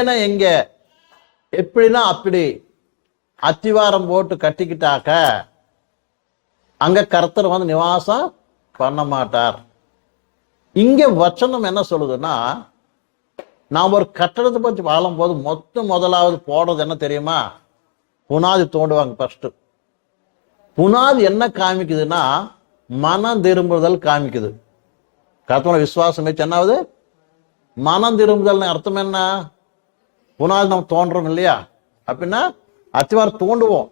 என்ன எங்க? எப்படின்னா அப்படி அத்திவாரம் போட்டு கட்டிக்கிட்டாக்க அங்க கர்த்தர் வந்து நிவாசம் பண்ண மாட்டார். இங்க வச்சனம் என்ன சொல்லுதுன்னா நாம் ஒரு கட்டடத்தை பற்றி வாழும் போது மொத்த முதலாவது போடுறது என்ன தெரியுமா? புனாதி தோண்டுவாங்க ஃபர்ஸ்ட் புனாதி என்ன காமிக்குதுன்னா மனம் திரும்புதல் காமிக்குது. கர்த்தனோட விசுவாசம் வச்சு என்னாவது? மனம் திரும்புதல் அர்த்தம் என்ன? புனாதி நம்ம தோன்றோம் இல்லையா? அப்படின்னா அத்திவாரம் தோண்டுவோம்.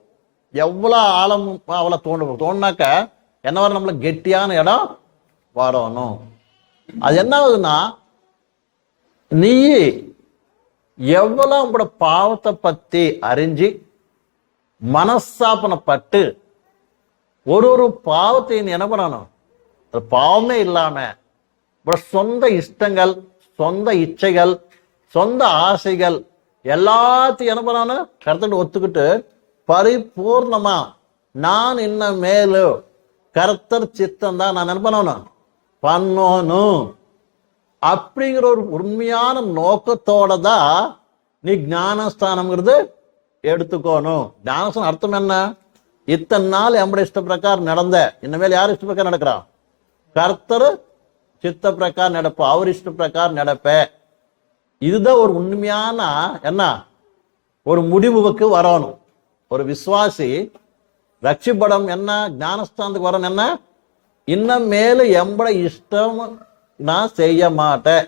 எவ்வளோ ஆழம் அவ்வளோ தோண்டுவோம். தோண்டினாக்க என்ன வரும்? நம்மளுக்கு கெட்டியான இடம் வரணும். அது என்ன ஆகுதுன்னா நீ எவ்வளோ உங்களோட பாவத்தை பற்றி அறிஞ்சு மனஸ்தாபனப்பட்டு ஒரு ஒரு பாவத்தையும் என்ன பண்ணணும்? அது பாவமே இல்லாமல் உங்களோட சொந்த இஷ்டங்கள் சொந்த இச்சைகள் சொந்த ஆசைகள் எல்லாத்தையும் என்ன பண்ணணும் கருத்துட்டு ஒத்துக்கிட்டு பரிபூர்ணமா நான் இன்னும் மேலு கர்த்தர் சித்தம் தான் நான் என்ன பண்ணணும்? பண்ணணும். அப்படிங்கிற ஒரு உண்மையான நோக்கத்தோட தான் நீ ஞானஸ்தானம்ங்கிறது எடுத்துக்கணும். ஞானஸ்தானம் அர்த்தம் என்ன? இத்தனை நாள் எம்பட இஷ்ட பிரகாரம் நடந்த இனிமேல் யார் இஷ்ட பிரகாரம் நடக்கிறா? கர்த்தர் சித்த பிரகாரம் நடப்ப அவர் இஷ்ட பிரகாரம் நடப்ப. இதுதான் ஒரு உண்மையான என்ன? ஒரு முடிவுக்கு வரணும். ஒரு விசுவாசி ரட்சிப்படம் என்ன? ஞானஸ்தானத்துக்கு வரணும் என்ன? இன்னும் மேலும் எம்பட இஷ்டம் நான் செய்ய மாட்டேன்.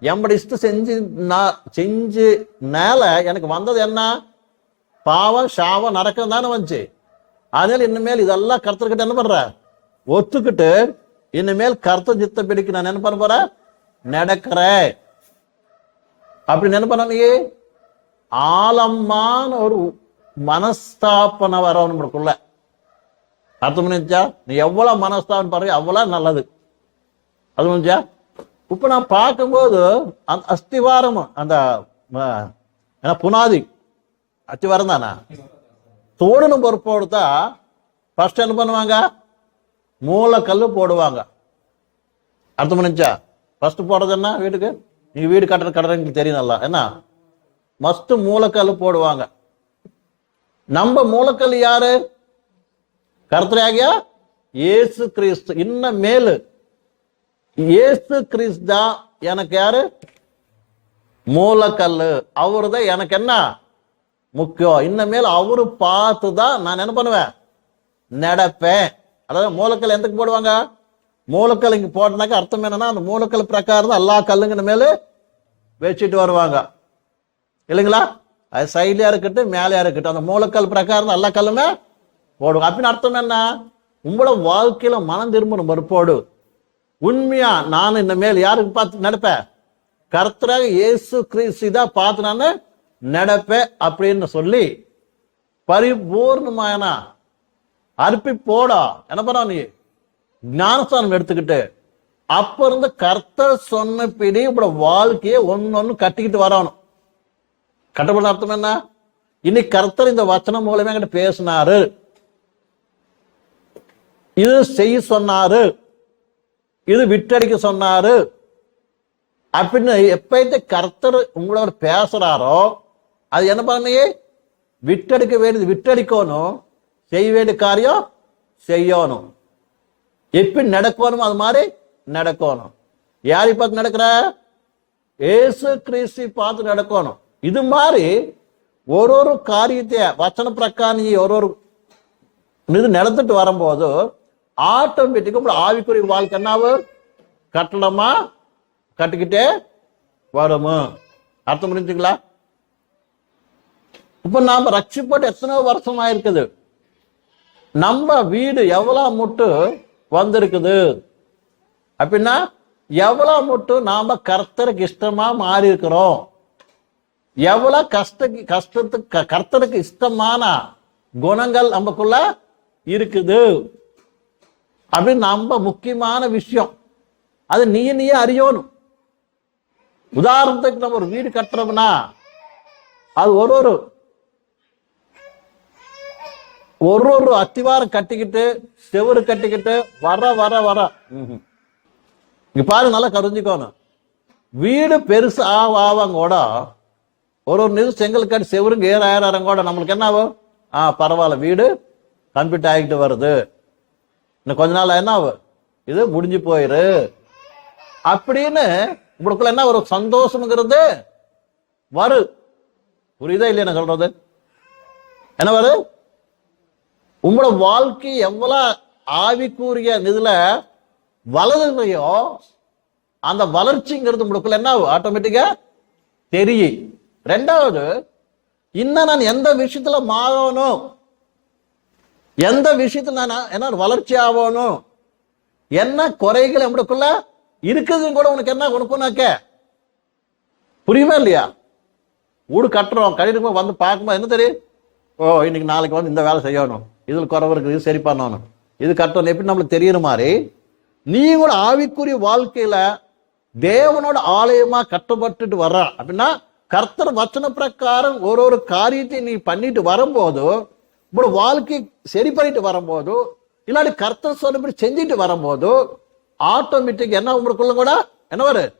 எம்பட இஷ்டம் செஞ்சு நான் செஞ்சு மேல எனக்கு வந்தது என்ன? பாவம் சாவம் நடக்கம் தானே வந்துச்சு. அதனால இனிமேல் இதெல்லாம் கருத்துக்கிட்ட என்ன பண்ற? ஒத்துக்கிட்டு இனிமேல் கருத்து சித்த பிடிக்கு நான் என்ன பண்ண போறேன்? நடக்கிறேன். அப்படி என்ன ஆழமான ஒரு மனஸ்தாபனை வரணும் நம்மளுக்குள்ள. அர்த்தம் பண்ணிச்சா நீ எவ்வளவு மனஸ்தாபம் பாரு அவ்வளவு நல்லது. அது முடிஞ்சா இப்ப நான் பார்க்கும்போது அந்த அஸ்திவாரம் அந்த ஏன்னா புனாதி. அஸ்திவாரம் தானா? தோடணும் பொறுப்போடு தான் ஃபர்ஸ்ட் என்ன பண்ணுவாங்க? மூலக்கல்லு போடுவாங்க. அர்த்தம் பண்ணிச்சா ஃபர்ஸ்ட் போடுறது என்ன வீட்டுக்கு? நீங்க வீடு கட்டுற கட்டுறதுக்கு தெரியும் நல்லா. என்ன? மஸ்ட் மூலக்கல் போடுவாங்க. நம்ம மூலக்கல் யாரு? கர்த்தராகியா இயேசு கிறிஸ்து. இன்னும் மேலு. இயேசு கிறிஸ்தா எனக்கு யாரு? மூலக்கல்லு. அவரு தான் எனக்கு என்ன? முக்கியம். இன்னமேல் அவரு பார்த்து தான் நான் என்ன பண்ணுவேன்? நடப்பேன். அதாவது மூலக்கல் எந்தக்கு போடுவாங்க? மூலக்கல் இங்க போட்டனாக்க அர்த்தம் என்னன்னா அந்த மூலக்கல் பிரகாரம் தான் எல்லா கல்லுங்கிற மேலே வச்சுட்டு வருவாங்க. இல்லைங்களா? அது சைட்லையா இருக்கட்டும் மேலேயா இருக்கட்டும். அந்த மூலக்கல் பிரகாரம் எல்லா கல்லுமே போடுவோம் அப்படின்னு அர்த்தம் என்ன? உங்களோட வாழ்க்கையில மனம் திரும்பணும் மறுப்போடு. உண்மையா நான் இந்த மேல் யாருக்கு பார்த்து நடப்பேன்? கர்த்தராக இயேசு கிறிஸ்து தான் பார்த்து நான் நடப்பேன் அப்படின்னு சொல்லி பரிபூர்ணமாயனா அர்ப்பி போடா என்ன பண்ண நீ? ஞானஸ்தானம் எடுத்துக்கிட்டு அப்ப இருந்து கர்த்தர் சொன்னபடி இப்படி வாழ்க்கையை ஒன்னொன்னு கட்டிக்கிட்டு வரணும் கட்டப்பட அர்த்தம் என்ன? இன்னைக்கு கர்த்தர் இந்த வச்சனம் மூலமே என்கிட்ட பேசினாரு. இது செய்ய சொன்னாரு. இது விட்டடிக்க சொன்னாரு. அப்படின்னு எப்பயிட்டு கர்த்தர் உங்களோட பேசுறாரோ அது என்ன பண்ணி விட்டடிக்க வேண்டியது விட்டடிக்கணும் செய்ய வேண்டிய காரியம் செய்யணும். எப்படி நடக்கணும் அது மாதிரி நடக்கணும். யாரை பார்த்து நடக்கிற? ஏசு கிறிஸ்தி பார்த்து நடக்கணும். இது மாதிரி ஒரு ஒரு காரியத்தை வச்சன பிரகாரம் நீ ஒரு ஒரு இது நடந்துட்டு வரும்போது ஆட்டோமேட்டிக்கா உங்களோட ஆவிக்குரிய வாழ்க்கை என்னாவு? கட்டணமா? கட்டிக்கிட்டே வருமோ? அர்த்தம் புரிஞ்சுங்களா இப்ப நாம ரட்சிப்பட்டு எத்தனை வருஷம் ஆயிருக்குது. நம்ம வீடு எவ்வளவு முட்டு வந்திருக்குது? அப்படின்னா எவ்வளோ மட்டும் நாம் கர்த்தருக்கு இஷ்டமாக மாறி இருக்கிறோம் எவ்வளோ கஷ்ட கஷ்டத்துக்கு க- கர்த்தருக்கு இஷ்டமான குணங்கள் நமக்குள்ள இருக்குது? அப்படின்னு நம்ம முக்கியமான விஷயம். அது நீ நீயே அறியணும். உதாரணத்துக்கு நம்ம ஒரு வீடு கட்டுறோம்னா அது ஒரு ஒரு ஒரு ஒரு அத்திவாரம் கட்டிக்கிட்டு செவுரு கட்டிக்கிட்டு வர வர வர. இங்க பாருங்க நல்லா கருஞ்சிக்கோணும். வீடு பெருசு ஆவ ஆவாங்க கூட ஒரு ஒரு நிமிஷம் செங்கல் காட்டி செவருங்க ஏற ஆயிரம் கூட நம்மளுக்கு என்ன ஆகும் ஆ பரவாயில்ல வீடு கம்ப்ளீட் ஆகிட்டு வருது. இன்னும் கொஞ்ச நாள் என்ன ஆகும் இது முடிஞ்சு போயிரு. அப்படின்னு உங்களுக்குள்ள என்ன ஒரு சந்தோஷம்ங்கிறது வரு. புரியுதா இல்லையா நான் சொல்றது? என்ன வரு? உங்களோட வாழ்க்கை எவ்வளவு ஆவிக்குரிய இதுல வளருதையோ அந்த வளர்ச்சிங்கிறது உங்களுக்குள்ள என்ன ஆட்டோமேட்டிக்கா தெரியும். ரெண்டாவது இன்னும் நான் எந்த விஷயத்துல மாறணும்? எந்த விஷயத்துல நான் என்ன வளர்ச்சி ஆகணும்? என்ன குறைகள் நம்மளுக்குள்ள இருக்குதுன்னு கூட உனக்கு என்ன உனக்குனாக்க? புரியுமா இல்லையா? வீடு கட்டுறோம் கட்டிட்டு வந்து பார்க்கும்போது என்ன தெரியும்? ஓ இன்னைக்கு நாளைக்கு வந்து இந்த வேலை செய்யணும். இதில் குறவு இருக்குது இது சரி பண்ணணும். இது கட்டணும் எப்படி நம்மளுக்கு தெரியுற மாதிரி நீ கூட ஆவிக்குரிய வாழ்க்கையில தேவனோட ஆலயமா கட்டப்பட்டுட்டு வர்ற. அப்படின்னா கர்த்தர் வச்சன பிரகாரம் ஒரு ஒரு காரியத்தை நீ பண்ணிட்டு வரும்போது உங்களோட வாழ்க்கை சரி பண்ணிட்டு வரும்போது இல்லாட்டி கர்த்தர் சொன்னபடி செஞ்சுட்டு வரும்போது ஆட்டோமேட்டிக் என்ன உங்களுக்குள்ள கூட? என்ன வரும்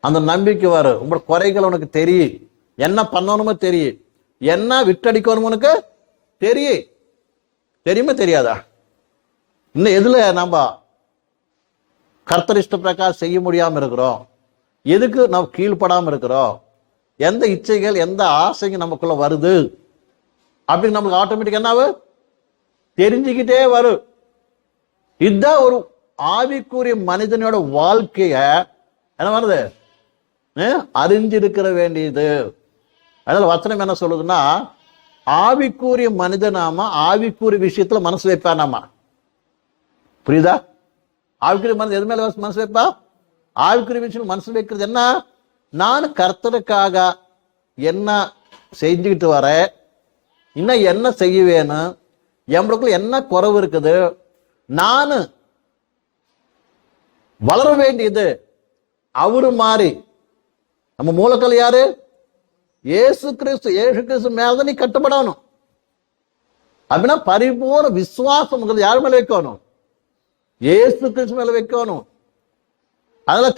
அந்த நம்பிக்கை வரும் உங்களோட குறைகள் உனக்கு தெரியும். என்ன பண்ணணுமோ தெரியும். என்ன விட்டடிக்கணும் உனக்கு தெரியும். தெரியுமா தெரியாதா? இன்னும் எதுல நம்ம கர்த்தர் இஷ்ட பிரகாரம் செய்ய முடியாமல் இருக்கிறோம். எதுக்கு நம்ம கீழ்ப்படாமல் இருக்கிறோம்? எந்த இச்சைகள் எந்த ஆசைங்க நமக்குள்ள வருது? அப்படின்னு நமக்கு ஆட்டோமேட்டிக் என்னாவு தெரிஞ்சுக்கிட்டே வரும். இதுதான் ஒரு ஆவிக்குரிய மனிதனோட வாழ்க்கைய என்ன வருது அறிஞ்சிருக்கிற வேண்டியது. அதனால வசனம் என்ன சொல்லுதுன்னா ஆவிக்குரிய மனிதனாம ஆவிக்குரிய விஷயத்துல மனசு வைப்பானாமா புரியுதா? ஆவிக்குரிய மனது எது மேல மனசு வைப்பா? ஆவிக்குரிய விஷயம் மனசு வைக்கிறது என்ன? நான் கர்த்தருக்காக என்ன செஞ்சுக்கிட்டு வரேன்? இன்னும் என்ன செய்ய வேணும் எம்பளுக்குள்ள என்ன குறவு இருக்குது? நான் வளர வேண்டியது அவரு மாதிரி நம்ம மூலக்கல் யாரு? ஏசு கிறிஸ்து ஏசு கிறிஸ்து மேலதான் நீ கட்டுப்படணும். அப்படின்னா பரிபூர்ண விசுவாசம் யார் மேல வைக்கணும்? இயேசு கிறிஸ்து மேல வைக்கணும் அதுல